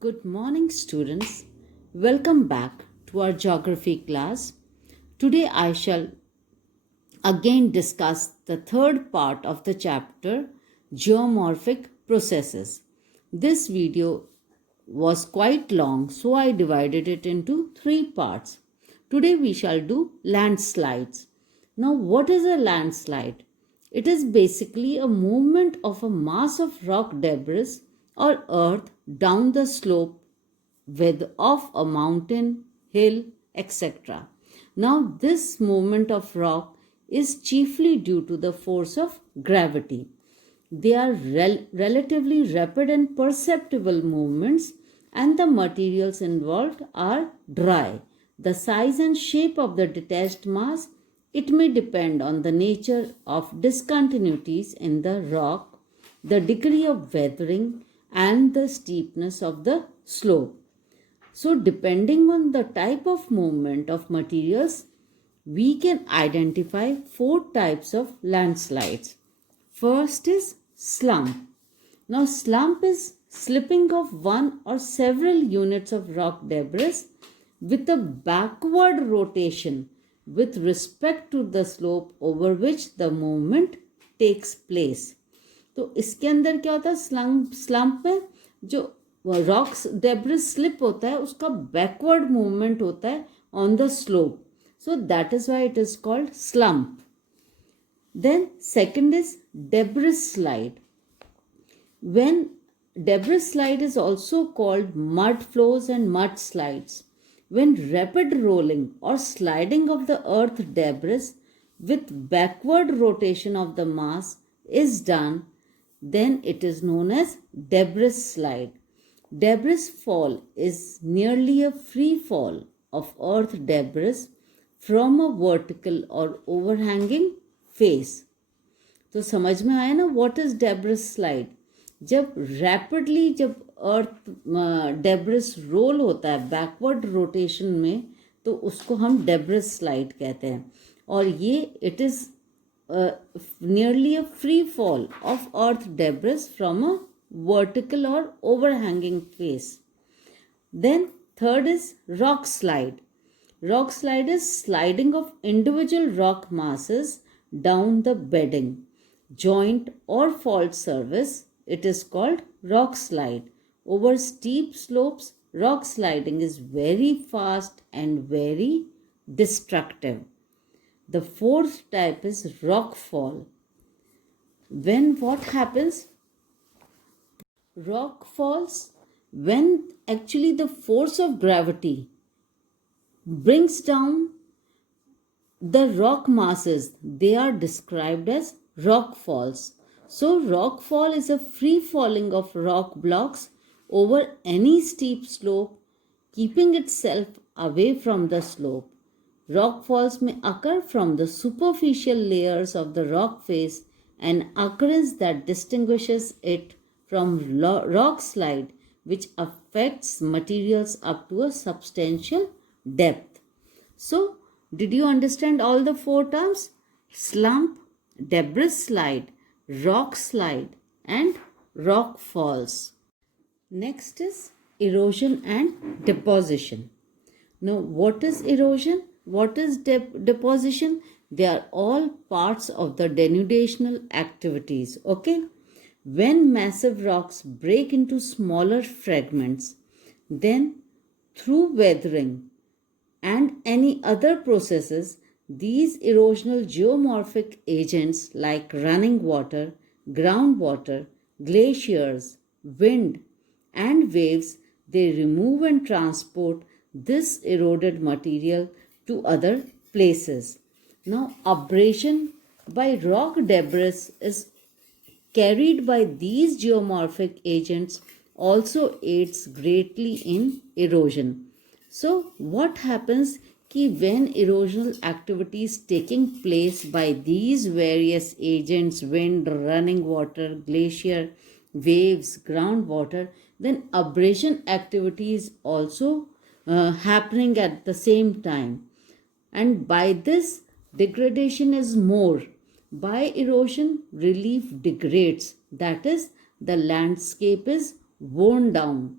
Good morning, students. Welcome back to our geography class. Today, I shall again discuss the third part of the chapter Geomorphic Processes. This video was quite long, so I divided it into three parts. Today, we shall do landslides. Now, what is a landslide? It is basically a movement of a mass of rock debris or earth down the slope of a mountain, hill, etc. Now, this movement of rock is chiefly due to the force of gravity. They are relatively rapid and perceptible movements, and the materials involved are dry. The size and shape of the detached mass, it may depend on the nature of discontinuities in the rock, the degree of weathering, and the steepness of the slope. So, depending on the type of movement of materials, we can identify four types of landslides. First is slump. Now, slump is slipping of one or several units of rock debris with a backward rotation with respect to the slope over which the movement takes place. तो इसके अंदर क्या होता है, slump में जो rocks debris slip होता है उसका बैकवर्ड मूवमेंट होता है on the slope. So that is why it is called slump. Then second is debris slide. When debris slide is also called mud flows and mud slides. When rapid rolling or sliding of the earth debris with backward rotation of the mass is done, then it is known as debris slide. Debris fall is nearly a free fall of earth debris from a vertical or overhanging face. तो समझ में आया ना what is debris slide? जब rapidly जब earth debris roll होता है backward rotation में, तो उसको हम debris slide कहते हैं. और ये it is nearly a free fall of earth debris from a vertical or overhanging face. Then third is rock slide. Rock slide is sliding of individual rock masses down the bedding, joint or fault surface. It is called rock slide. Over steep slopes, rock sliding is very fast and very destructive. The fourth type is rock fall. When what happens? Rock falls when actually the force of gravity brings down the rock masses. They are described as rock falls. So rock fall is a free falling of rock blocks over any steep slope, keeping itself away from the slope. Rock falls may occur from the superficial layers of the rock face, an occurrence that distinguishes it from rock slide, which affects materials up to a substantial depth. So, did you understand all the four terms? Slump, debris slide, rock slide, and rock falls. Next is erosion and deposition. Now, what is erosion? What is deposition? They are all parts of the denudational activities. Okay? When massive rocks break into smaller fragments, then through weathering and any other processes, these erosional geomorphic agents like running water, groundwater, glaciers, wind, and waves, they remove and transport this eroded material to other places. Now, abrasion by rock debris is carried by these geomorphic agents also aids greatly in erosion. So, what happens कि when erosional activities taking place by these various agents, wind, running water, glacier, waves, groundwater, then abrasion activities also happening at the same time. And by this, degradation is more. By erosion, relief degrades. That is, the landscape is worn down.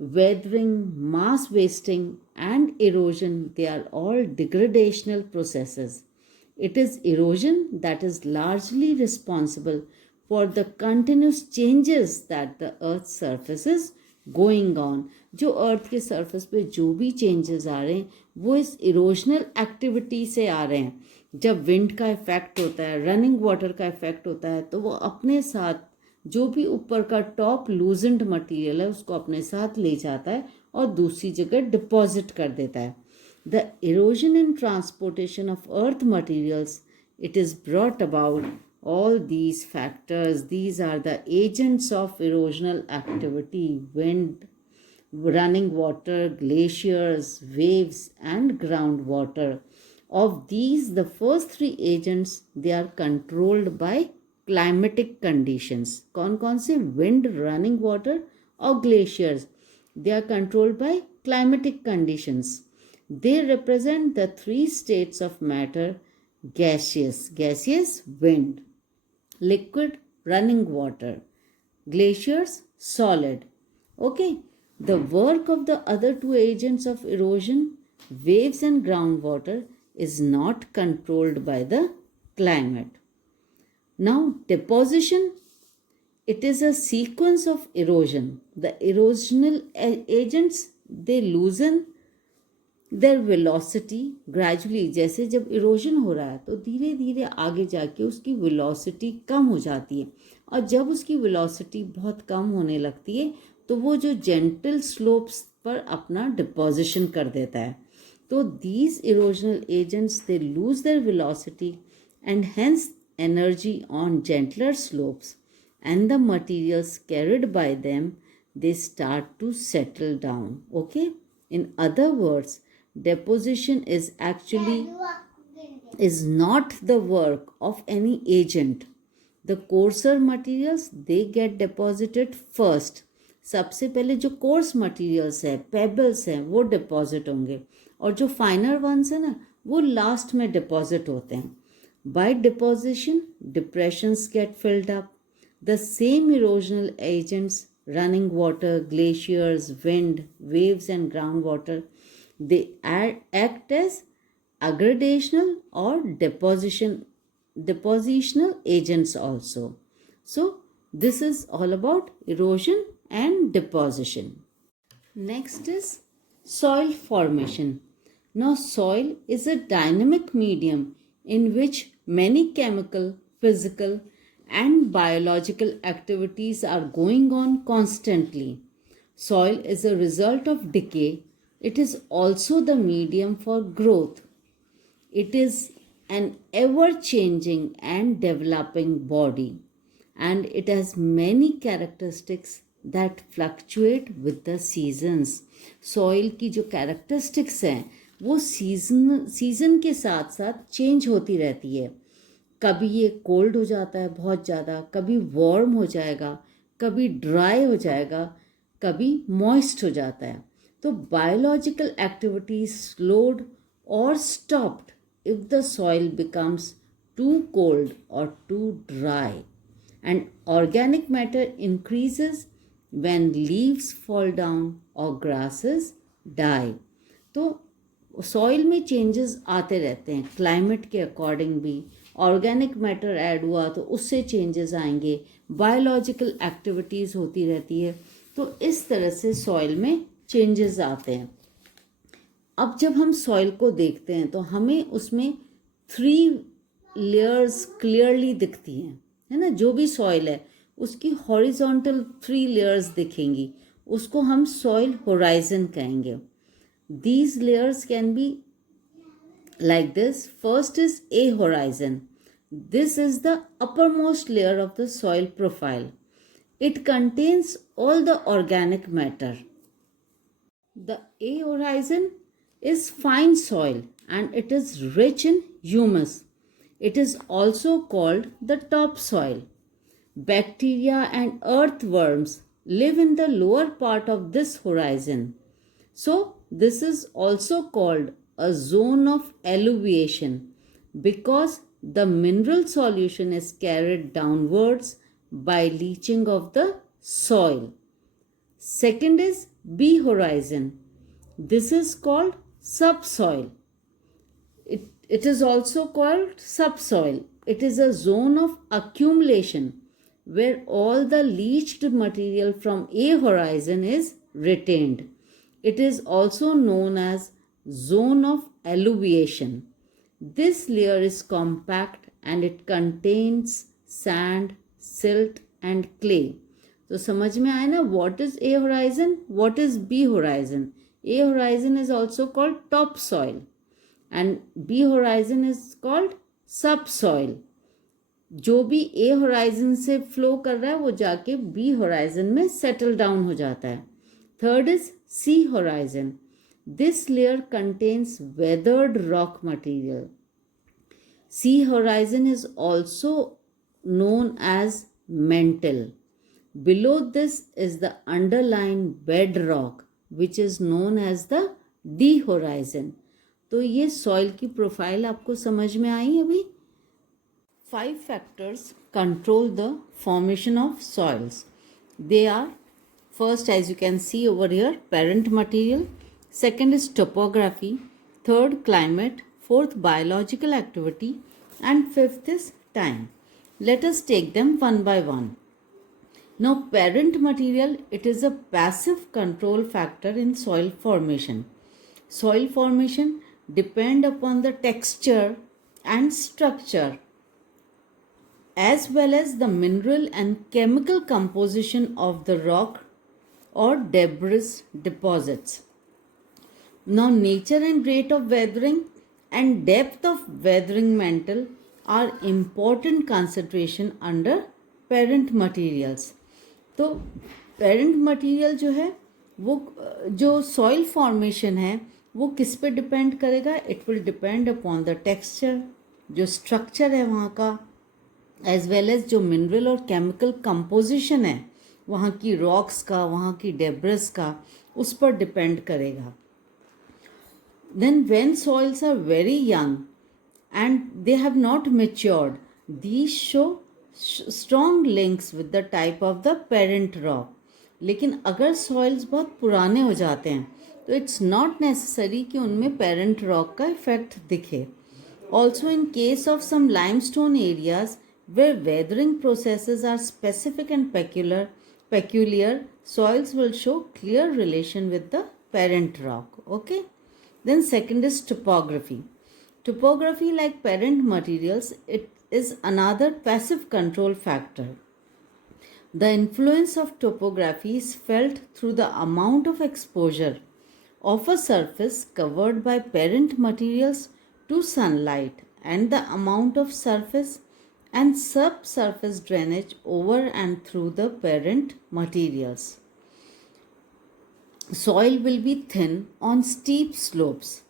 Weathering, mass wasting, and erosion, they are all degradational processes. It is erosion that is largely responsible for the continuous changes that the earth's surface is going on. जो अर्थ के surface पे जो भी changes आ रहे हैं वो इस erosional activity से आ रहे हैं. जब विंड का इफेक्ट होता है, रनिंग वाटर का इफेक्ट होता है, तो वो अपने साथ जो भी ऊपर का टॉप लूजेंड मटेरियल है उसको अपने साथ ले जाता है और दूसरी जगह डिपॉजिट कर देता है. The erosion in transportation of earth materials, it is brought about all these factors. These are the agents of erosional activity: wind, running water, glaciers, waves, and groundwater. Of these, the first three agents, they are controlled by climatic conditions. कौन से? Wind, running water or glaciers. They are controlled by climatic conditions. They represent the three states of matter: gaseous, wind; liquid, running water; glaciers, solid. Okay, the work of the other two agents of erosion, waves and groundwater, is not controlled by the climate. Now, deposition, it is a sequence of erosion. The erosional agents, they loosen there velocity gradually. जैसे जब erosion हो रहा है तो धीरे धीरे आगे जाके उसकी वेलोसिटी कम हो जाती है, और जब उसकी वेलोसिटी बहुत कम होने लगती है तो वो जो जेंटल स्लोप्स पर अपना डिपोजिशन कर देता है. तो these erosional agents they lose their velocity and hence energy on gentler slopes, and the materials carried by them they start to settle down. Okay, in other words, deposition is not the work of any agent. The coarser materials, they get deposited first. सबसे पहले जो course materials है, pebbles हैं, वो deposit होंगे, और जो फाइनर once है ना वो लास्ट में डिपॉजिट होते हैं. By deposition depressions get filled up. The same erosional agents, running water, glaciers, wind, waves, and groundwater, they act as aggradational or depositional agents also. So this is all about erosion and deposition. Next is soil formation. Now, soil is a dynamic medium in which many chemical, physical, and biological activities are going on constantly. Soil is a result of decay. It is also the medium for growth. It is an ever changing and developing body, and it has many characteristics that fluctuate with the seasons. Soil की जो characteristics हैं वो season के साथ साथ change होती रहती है. कभी ये कोल्ड हो जाता है बहुत ज़्यादा, कभी वार्म हो जाएगा, कभी ड्राई हो जाएगा, कभी मॉइस्ट हो जाता है. तो बायोलॉजिकल एक्टिविटीज स्लोड और stopped if the soil becomes too cold or too dry, and organic matter increases when leaves fall down or grasses die. तो सॉइल में चेंजेस आते रहते हैं, क्लाइमेट के अकॉर्डिंग भी. ऑर्गेनिक मैटर ऐड हुआ तो उससे चेंजेस आएंगे, बायोलॉजिकल एक्टिविटीज़ होती रहती है, तो इस तरह से सॉइल में चेंजेस आते हैं. अब जब हम सॉइल को देखते हैं तो हमें उसमें 3 लेयर्स क्लियरली दिखती हैं, है ना. जो भी सॉइल है उसकी हॉरिजॉन्टल 3 लेयर्स दिखेंगी, उसको हम सॉइल होराइजन कहेंगे. These layers can be like this. First is A horizon. This is the uppermost layer of the soil profile. It contains all the organic matter. The A horizon is fine soil and it is rich in humus. It is also called the topsoil. Bacteria and earthworms live in the lower part of this horizon. So this is also called a zone of alluviation because the mineral solution is carried downwards by leaching of the soil. Second is B horizon. This is called subsoil. It is also called subsoil. It is a zone of accumulation where all the leached material from A horizon is retained. It is also known as zone of alluviation. This layer is compact and it contains sand, silt and clay. तो समझ में आया ना, what is A horizon, what is B horizon. A horizon is also called topsoil and B horizon is called subsoil. जो भी A horizon से flow कर रहा है वो जाके B horizon में सेटल डाउन हो जाता है. Third is C horizon. This layer contains weathered rock material. C horizon is also known as mantle. Below this is the underlying bedrock which is known as the D horizon. तो ये soil की profile आपको समझ में आई अभी. 5 factors control the formation of soils. They are, first, as you can see over here, parent material. Second is topography. Third, climate. Fourth, biological activity. And fifth is time. Let us take them one by one. Now, parent material, it is a passive control factor in soil formation. Soil formation depend upon the texture and structure as well as the mineral and chemical composition of the rock or debris deposits. Now, nature and rate of weathering and depth of weathering mantle are important consideration under parent materials. तो parent material जो है वो जो soil formation है वो किस पे depend करेगा. It will depend upon the texture, जो स्ट्रक्चर है वहाँ का, एज वेल एज जो मिनरल और केमिकल कंपोजिशन है वहाँ की रॉक्स का, वहाँ की डेब्रिस का, उस पर डिपेंड करेगा. Then when soils are very young and they have not matured, these show strong links with the type of the parent rock. लेकिन अगर सॉइल्स बहुत पुराने हो जाते हैं तो इट्स नॉट नेसेसरी कि उनमें पेरेंट रॉक का इफेक्ट दिखे. Also in case of some limestone areas where weathering processes are specific and peculiar, soils will show clear relation with the parent rock. Okay. Then second is topography. Topography, like parent materials, it is another passive control factor. The influence of topography is felt through the amount of exposure of a surface covered by parent materials to sunlight and the amount of surface and subsurface drainage over and through the parent materials. Soil will be thin on steep slopes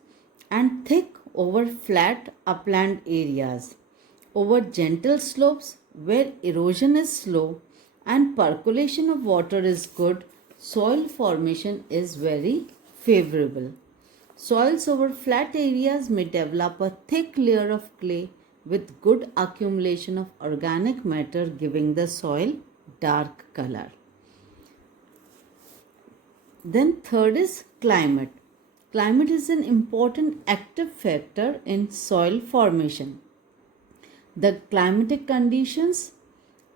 and thick over flat upland areas. Over gentle slopes where erosion is slow and percolation of water is good, soil formation is very favorable. Soils over flat areas may develop a thick layer of clay with good accumulation of organic matter, giving the soil dark color. Then third is climate. Climate is an important active factor in soil formation. The climatic conditions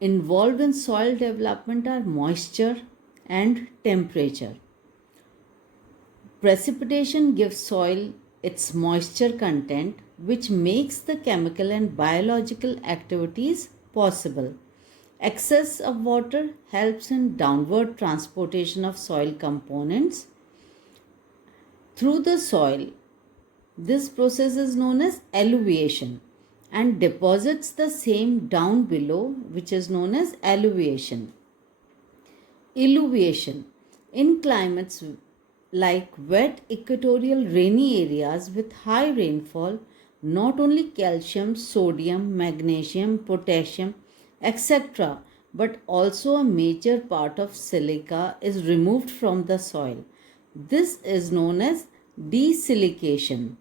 involved in soil development are moisture and temperature. Precipitation gives soil its moisture content, which makes the chemical and biological activities possible. Excess of water helps in downward transportation of soil components through the soil. This process is known as alluviation and deposits the same down below, which is known as alluviation. Illuviation. In climates like wet equatorial rainy areas with high rainfall, not only calcium, sodium, magnesium, potassium, etc., but also a major part of silica is removed from the soil. This is known as desilication.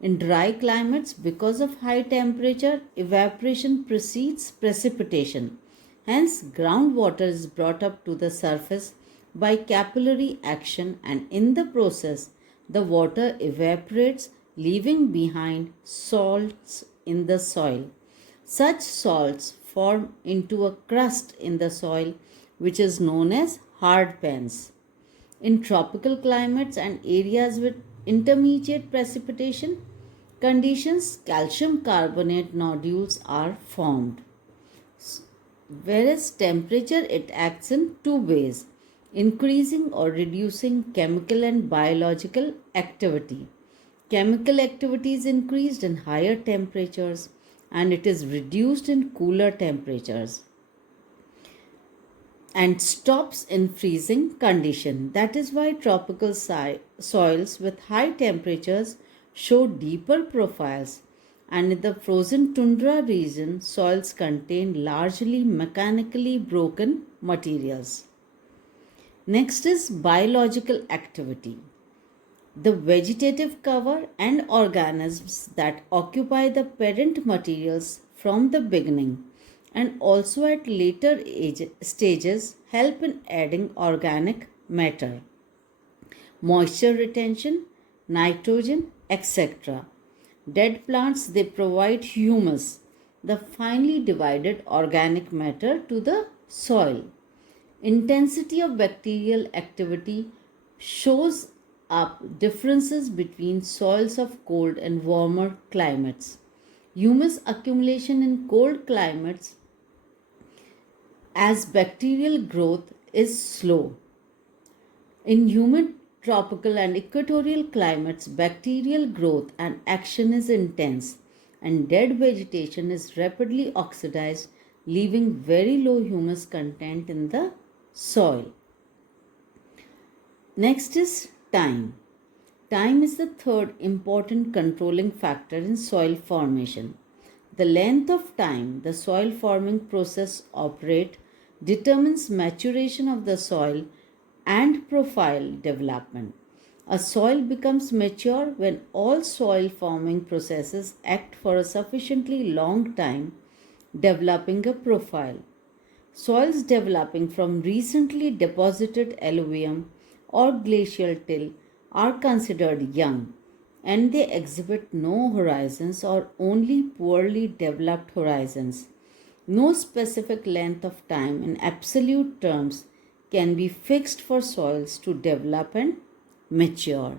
In dry climates, because of high temperature, evaporation precedes precipitation. Hence, groundwater is brought up to the surface by capillary action, and in the process, the water evaporates, leaving behind salts in the soil. Such salts form into a crust in the soil, which is known as hard pans. In tropical climates and areas with intermediate precipitation conditions, calcium carbonate nodules are formed. Whereas temperature, it acts in two ways: increasing or reducing chemical and biological activity. Chemical activity is increased in higher temperatures and it is reduced in cooler temperatures and stops in freezing condition. That is why tropical soils with high temperatures show deeper profiles, and in the frozen tundra region, soils contain largely mechanically broken materials. Next is biological activity. The vegetative cover and organisms that occupy the parent materials from the beginning and also at later stages help in adding organic matter, moisture retention, nitrogen, etc. Dead plants, they provide humus, the finely divided organic matter, to the soil. Intensity of bacterial activity shows up differences between soils of cold and warmer climates. Humus accumulation in cold climates as bacterial growth is slow. In humid tropical and equatorial climates, bacterial growth and action is intense, and dead vegetation is rapidly oxidized, leaving very low humus content in the soil. Next is time. Time is the third important controlling factor in soil formation. The length of time the soil forming process operates determines maturation of the soil and profile development. A soil becomes mature when all soil forming processes act for a sufficiently long time, developing a profile. Soils developing from recently deposited alluvium or glacial till are considered young, and they exhibit no horizons or only poorly developed horizons. No specific length of time in absolute terms can be fixed for soils to develop and mature.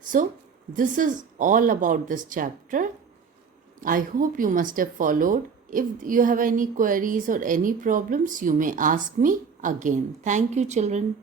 So, this is all about this chapter. I hope you must have followed. If you have any queries or any problems, you may ask me again. Thank you, children.